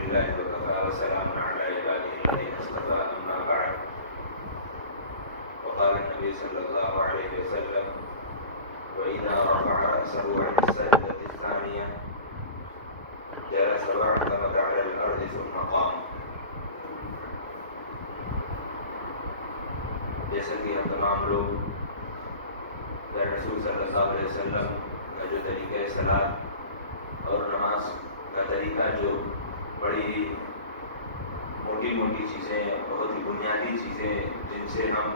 لله وكفى وسلام على عباده الذين اصطفى أما بعد. وقال النبي صلى الله عليه وسلم: وإذا رفع رأسه عن السجدة الثانية جلس واعتمد على الأرض ثم قام. جیسا کہ ہم تمام لوگ رسول صلی اللہ علیہ وسلم کا جو طریقہ صلاۃ اور نماز کا طریقہ جو بڑی موٹی موٹی چیزیں، بہت ہی بنیادی چیزیں جن سے ہم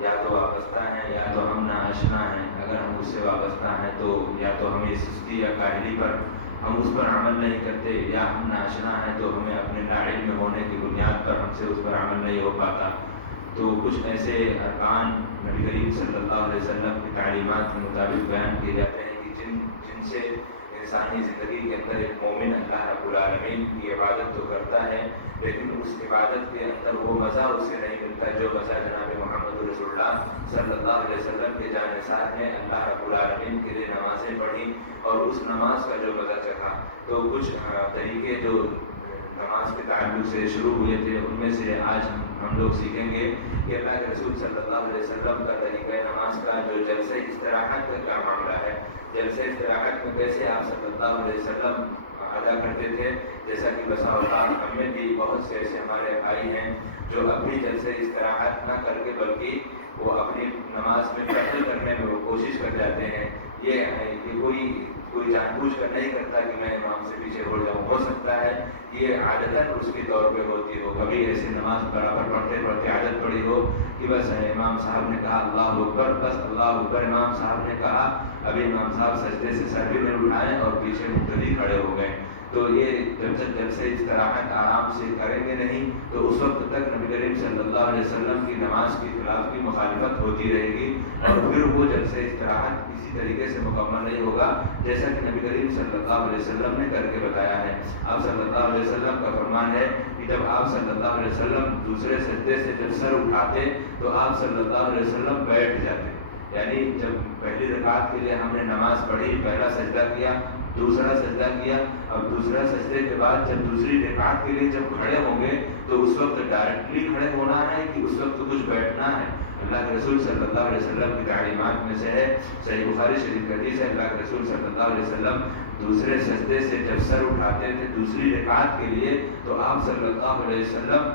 یا تو وابستہ ہیں یا تو ہم ناآشنا ہیں. اگر ہم اس سے وابستہ ہیں تو یا تو ہمیں سستی یا کاہلی پر ہم اس پر عمل نہیں کرتے، یا ہم ناآشنا ہیں تو ہمیں اپنے ناعلم ہونے کی بنیاد پر ہم سے اس پر عمل نہیں ہو پاتا. تو کچھ ایسے ارکان نبی کریم صلی اللہ علیہ وسلم کی تعلیمات کے مطابق بیان کیے جاتے ہیں کہ جن سے انسانی زندگی کے اندر ایک مومن اللہ رب العالمین کی عبادت تو کرتا ہے، لیکن اس عبادت کے اندر وہ مزہ اسے نہیں ملتا جو مزہ جناب محمد رسول اللہ صلی اللہ علیہ وسلم کے جانثار نے اللہ رب العالمین کے لیے نمازیں پڑھی اور اس نماز کا جو مزہ چکھا. تو کچھ طریقے جو نماز کے تعلق سے شروع ہوئے تھے ان میں سے آج ہم لوگ سیکھیں گے کہ اللہ کے رسول صلی اللہ علیہ وسلم کا طریقہ نماز کا جو جلسہ استراحت کا معاملہ ہے. جلسہ استراحت میں کیسے آپ صلی اللہ علیہ وسلم ادا کرتے تھے. جیسا کہ بسا اوقات ہم میں بھی بہت سے ایسے ہمارے بھائی ہیں جو اپنی جلسہ استراحت نہ کر کے بلکہ وہ اپنی نماز میں دخل کرنے میں وہ کوشش کر جاتے ہیں. یہ کوئی جان بوجھ کر نہیں کرتا کہ میں امام سے پیچھے ہو جاؤں. ہو سکتا ہے یہ عادتاً اس کے طور پہ ہوتی ہو، کبھی ایسے نماز برابر پڑھتے پڑھتے عادت پڑی ہو کہ بس امام صاحب نے کہا اللہ اکبر، بس اللہ اکبر امام صاحب نے کہا، ابھی امام صاحب سجدے سے سر بھی نہیں اٹھائے اور پیچھے مقتدی کھڑے ہو گئے. تو یہ جب تک جلسے استراحت آرام سے کریں گے نہیں تو اس وقت تک نبی کریم صلی اللہ علیہ وسلم کی نماز کی خلاف کی مخالفت ہوتی رہے گی اور پھر وہ جلسے استراحت اسی طریقے سے مکمل نہیں ہوگا جیسا کہ نبی کریم صلی اللہ علیہ وسلم نے کر کے بتایا ہے. آپ صلی اللہ علیہ وسلم کا فرمان ہے کہ جب آپ صلی اللہ علیہ وسلم دوسرے سجدے سے جب سر اٹھاتے تو آپ صلی اللہ علیہ وسلم بیٹھ جاتے. یعنی جب پہلی رکعت کے لیے ہم نے نماز پڑھی، پہلا سجدہ کیا، دوسرا سجدہ کیا، اب دوسرا سجدے کے بعد جب دوسری رکعت کے لیے جب کھڑے ہوں گے تو اس وقت ڈائریکٹلی کھڑے ہونا ہے کہ اس وقت کچھ بیٹھنا ہے. اللہ کے رسول صلی اللہ علیہ وسلم کی تعلیمات میں سے ہے، صحیح بخاری شریف کی حدیث ہے، اللہ کے رسول صلی اللہ علیہ وسلم دوسرے سجدے سے جب سر اٹھاتے تھے دوسری رکعت کے لیے تو آپ صلی اللہ علیہ وسلم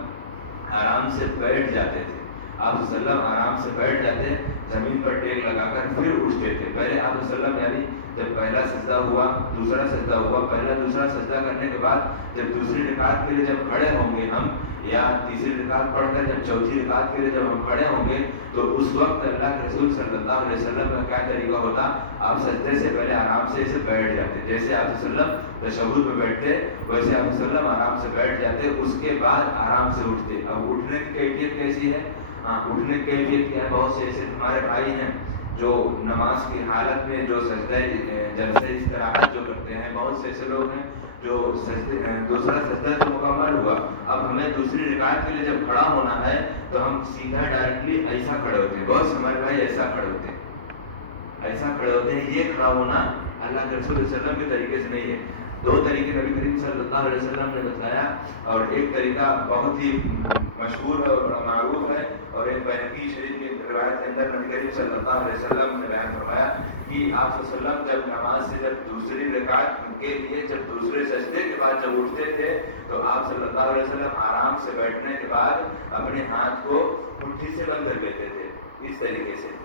آرام سے بیٹھ جاتے تھے. آپ صلی اللہ علیہ وسلم آرام سے بیٹھ جاتے، زمین پر ٹیک لگا کر پھر اٹھتے تھے. پہلے آپ صلی اللہ علیہ وسلم یعنی جب پہلا سجدہ ہوا، دوسرا سجدہ ہوا، پہلا دوسرا سجدہ کرنے کے بعد جب دوسری رکعت کے لیے جب کھڑے ہوں گے ہم، یا تیسری رکعت پڑھ کر جب چوتھی رکعت کے لیے جب ہم کھڑے ہوں گے تو اس وقت اللہ کے رسول صلی اللہ علیہ وسلم کا کیا طریقہ ہوتا؟ آپ سجدے سے پہلے آرام سے اسے بیٹھ جاتے. جیسے آپ صلی اللہ علیہ وسلم تشہد میں بیٹھتے ویسے آپ صلی اللہ علیہ وسلم آرام سے بیٹھ جاتے، اس کے بعد آرام سے اٹھتے. اب اٹھنے کی کیفیت کیسی ہے؟ اٹھنے کی کیفیت کیا ہے؟ بہت سے ایسے ہمارے بھائی ہیں جو نماز کی حالت میں جو سجدہ جلسے استراحت جو کرتے ہیں، بہت سے ایسے لوگ ہیں جو دوسرا سجدہ تو مکمل ہوا، اب ہمیں دوسری رکعت کے لیے جب کھڑا ہونا ہے تو ہم سیدھا ڈائریکٹلی ایسا کھڑے ہوتے ہیں. بہت سے ہمارے بھائی ایسا کھڑے ہوتے ہیں، ایسا کھڑے ہوتے ہیں. یہ کھڑا ہونا اللہ کے رسول صلی اللہ علیہ وسلم کے طریقے سے نہیں ہے. دو طریقے نبی کریم صلی اللہ علیہ وسلم نے بتایا، اور ایک طریقہ بہت ہی مشہور ہے اور معروف ہے، اور ایک بہقی شریف کی روایت کے اندر نبی کریم صلی اللہ علیہ وسلم نے بیان فرمایا کہ آپ صلی اللہ علیہ وسلم جب نماز سے جب دوسری رکعت کے لیے جب دوسرے سجدے کے بعد جب اٹھتے تھے تو آپ صلی اللہ علیہ وسلم آرام سے بیٹھنے کے بعد اپنے ہاتھ کو مٹھی سے بند کر لیتے تھے اس طریقے سے.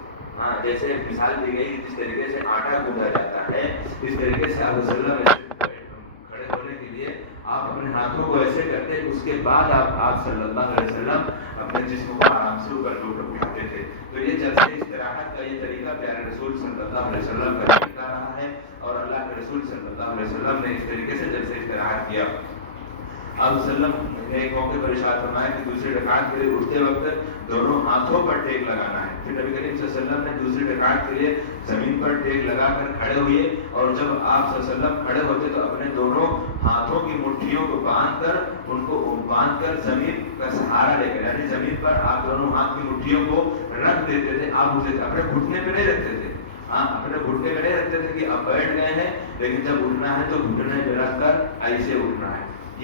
جیسے مثال دی گئی جس طریقے سے آٹا گوندھا جاتا ہے اس طریقے سے آپ صلی اللہ علیہ وسلم کھڑے ہونے کے لیے آپ اپنے ہاتھوں کو ایسے کرتے، اس کے بعد آپ صلی اللہ علیہ وسلم اپنے جسم کو آرام سے اوپر اٹھاتے تھے. تو یہ جلسے استراحت کا یہ طریقہ پیارے رسول صلی اللہ علیہ وسلم کا طریقہ رہا ہے اور اللہ کے رسول صلی اللہ علیہ وسلم نے اس طریقے سے جلسے استراحت کیا. آپ صلی اللہ علیہ وسلم نے ایک موقع پر ارشاد فرمایا کہ دوسری رکعت کے لیے اٹھتے وقت دونوں ہاتھوں پر ٹیک لگانا ہے. پھر نبی کریم صلی اللہ علیہ وسلم نے دوسری رکعت کے لیے زمین پر ٹیک لگا کر کھڑے ہوئے اور جب آپ صلی اللہ علیہ وسلم کھڑے ہوتے تو اپنے دونوں ہاتھوں کی مٹھیوں کو باندھ کر زمین کا سہارا لے کر، یعنی زمین پر آپ دونوں ہاتھ کی مٹھیوں کو رکھ دیتے تھے. آپ اٹھتے تھے، اپنے گھٹنے پہ نہیں رکھتے تھے، اپنے گھٹنے پہ نہیں رکھتے تھے کہ اب بیٹھ گئے ہیں لیکن جب اٹھنا ہے تو گھٹنے پہ رکھ کر ایسے اٹھنا ہے.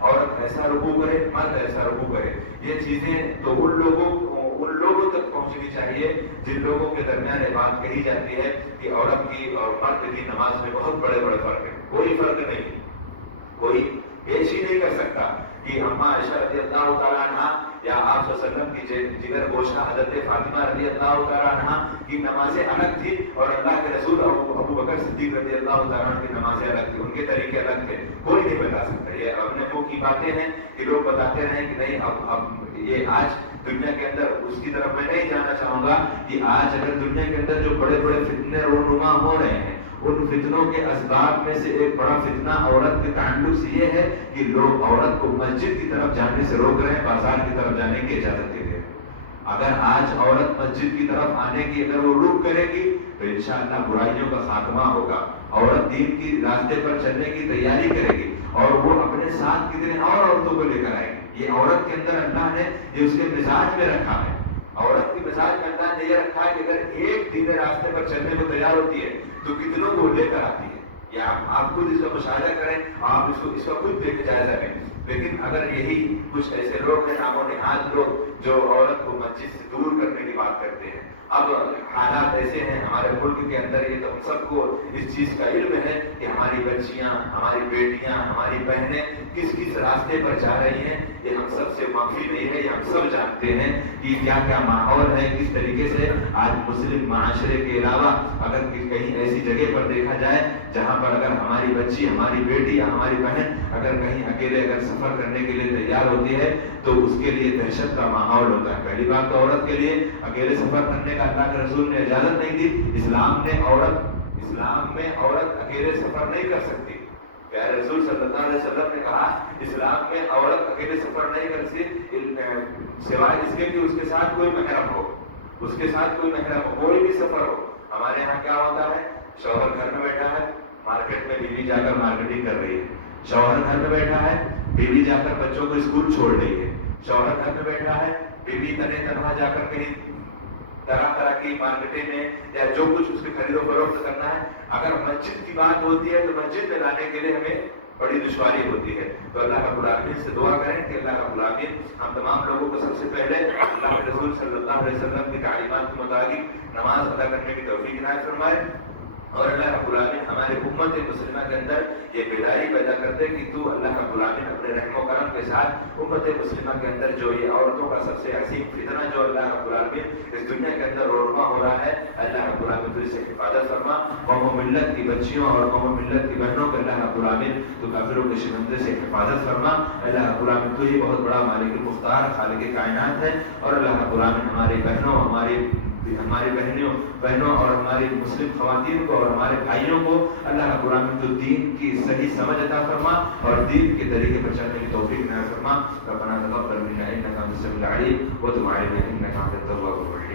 عورت ایسا رکوع کرے، مرد ایسا رکوع کرے. یہ چیزیں تو ان لوگوں تک پہنچنی چاہیے جن لوگوں کے درمیان یہ بات کہی جاتی ہے کہ عورت کی اور مرد کی نماز میں بہت بڑے فرق ہے. کوئی فرق نہیں، کوئی پیش ہی نہیں کر سکتا کہ اماں عائشہ رضی اللہ تعالیٰ عنہ یا آپ صلی اللہ علیہ وسلم کی جگر گوشہ حضرت فاطمہ رضی اللہ تعالیٰ عنہ کی نمازیں الگ تھی اور اللہ کے رسول ابو بکر صدیق رضی اللہ تعالیٰ عنہ کی نمازیں الگ تھی، ان کے طریقے الگ تھے. کوئی نہیں بتا سکتا. یہ اپنے منہ کی باتیں ہیں کہ لوگ بتاتے رہیں کہ نہیں اب یہ آج دنیا کے اندر اس کی طرف میں نہیں جانا چاہوں گا کہ آج اگر دنیا کے اندر جو بڑے بڑے فتنے رونما ہو رہے ہیں ان فتنوں کے اسباب میں سے ایک بڑا فتنہ عورت کے تعلق سے یہ ہے کہ لوگ عورت کو مسجد کی طرف جانے سے روک رہے ہیں، بازار کی طرف جانے کی اجازت دے رہے ہیں. اگر آج عورت مسجد کی طرف آنے کی اگر وہ رک کرے گی تو انشاءاللہ برائیوں کا خاتمہ ہوگا. عورت دین کی راستے پر چلنے کی تیاری کرے گی اور وہ اپنے ساتھ کتنے اور عورتوں کو لے کر آئے گی. یہ عورت کے اندر اللہ نے یہ اس کے مزاج میں رکھا ہے. عورت کی مزاج میں اللہ نے یہ رکھا ہے کہ اگر ایک دین راستے پر چلنے کو تیار ہوتی ہے تو کتنوں کو لے کر آتی ہے. یا آپ خود اس کا مشاہدہ کریں، آپ اس کا خود دیکھ جائزہ لیں. لیکن اگر یہی کچھ ایسے لوگ ہیں ناموں نہاد لوگ جو عورت کو مسجد سے دور کرنے کی بات کرتے ہیں. اب حالات ایسے ہیں ہمارے ملک کے اندر، یہ تو ہم سب کو اس چیز کا علم ہے کہ ہماری بچیاں، ہماری بیٹیاں، ہماری بہنیں کس راستے پر جا رہی ہیں. یہ ہم سب سے معافی نہیں ہے، یہ ہم سب جانتے ہیں کہ کیا کیا ماحول ہے، کس طریقے سے آج مسلم معاشرے کے علاوہ اگر کہیں ایسی جگہ پر دیکھا جائے جہاں پر اگر ہماری بچی، ہماری بیٹی یا ہماری بہن اگر کہیں اکیلے اگر سفر کرنے کے لیے تیار ہوتی ہے تو اس کے لیے دہشت کا ماحول ہوتا ہے. پہلی بات تو عورت کے لیے اکیلے سفر کرنے کا اللہ کے رسول نے اجازت نہیں دی. اسلام میں عورت اکیلے سفر نہیں کر سکتی. پیارے رسول صلی اللہ علیہ وسلم نے کہا اسلام میں عورت اکیلے سفر نہیں کر سکتی سوائے اس کے کہ اس کے ساتھ کوئی محرم ہو، اس کے ساتھ کوئی محرم ہو، کوئی بھی سفر ہو. ہمارے یہاں کیا ہوتا ہے، شوہر گھر میں بیٹھا ہے، مارکیٹ میں بیوی جا کر مارکیٹنگ کر رہی ہے. شوہر گھر میں بیٹھا ہے، بیوی جا کر بچوں کو اسکول چھوڑ رہی ہے. شوہر گھر میں بیٹھا ہے، بیوی تنہا جا کر کہیں طرح کی مارکیٹیں میں یا جو کچھ اس کے خرید و فروخت کرنا ہے. اگر مسجد کی بات ہوتی ہے تو مسجد میں لانے کے لیے ہمیں بڑی دشواری ہوتی ہے. تو اللہ رب العالمین سے دعا کریں کہ اللہ رب العالمین ہم تمام لوگوں کو سب سے پہلے اللہ کے رسول صلی اللہ علیہ وسلم کی تعلیمات کے مطابق نماز ادا کرنے کی توفیق عنایت فرمائے. اور اللہ رب العالمین ہمارے امت مسلمہ کے اندر یہ بیداری پیدا کرتے کہ تو اللہ رب العالمین اپنے رحم و کرم کے ساتھ امت مسلمہ کے اندر جو یہ عورتوں کا سب سے عظیم فتنہ جو اللہ رب العالمین اس دنیا کے اندر رونما ہو رہا ہے، اللہ رب العالمین تو اس سے حفاظت فرما. قوم و ملت کی بچیوں اور قوم و ملت کی بہنوں کو اللہ رب العالمین تو کافروں کے شکنجے سے حفاظت فرما. اللہ رب العالمین تو ہی بہت بڑا مالک المختار خالق کائنات ہے. اور اللہ رب العالمین ہماری بہنوں اور ہماری مسلم خواتین کو اور ہمارے بھائیوں کو اللہ رب العالمین تو دین کی صحیح سمجھ عطا فرما اور دین کے طریقے پر چلنے کی توفیق عنایت فرما. ربنا تقبل منا انک انت السمیع العلیم وتب علینا انک انت التواب الرحیم.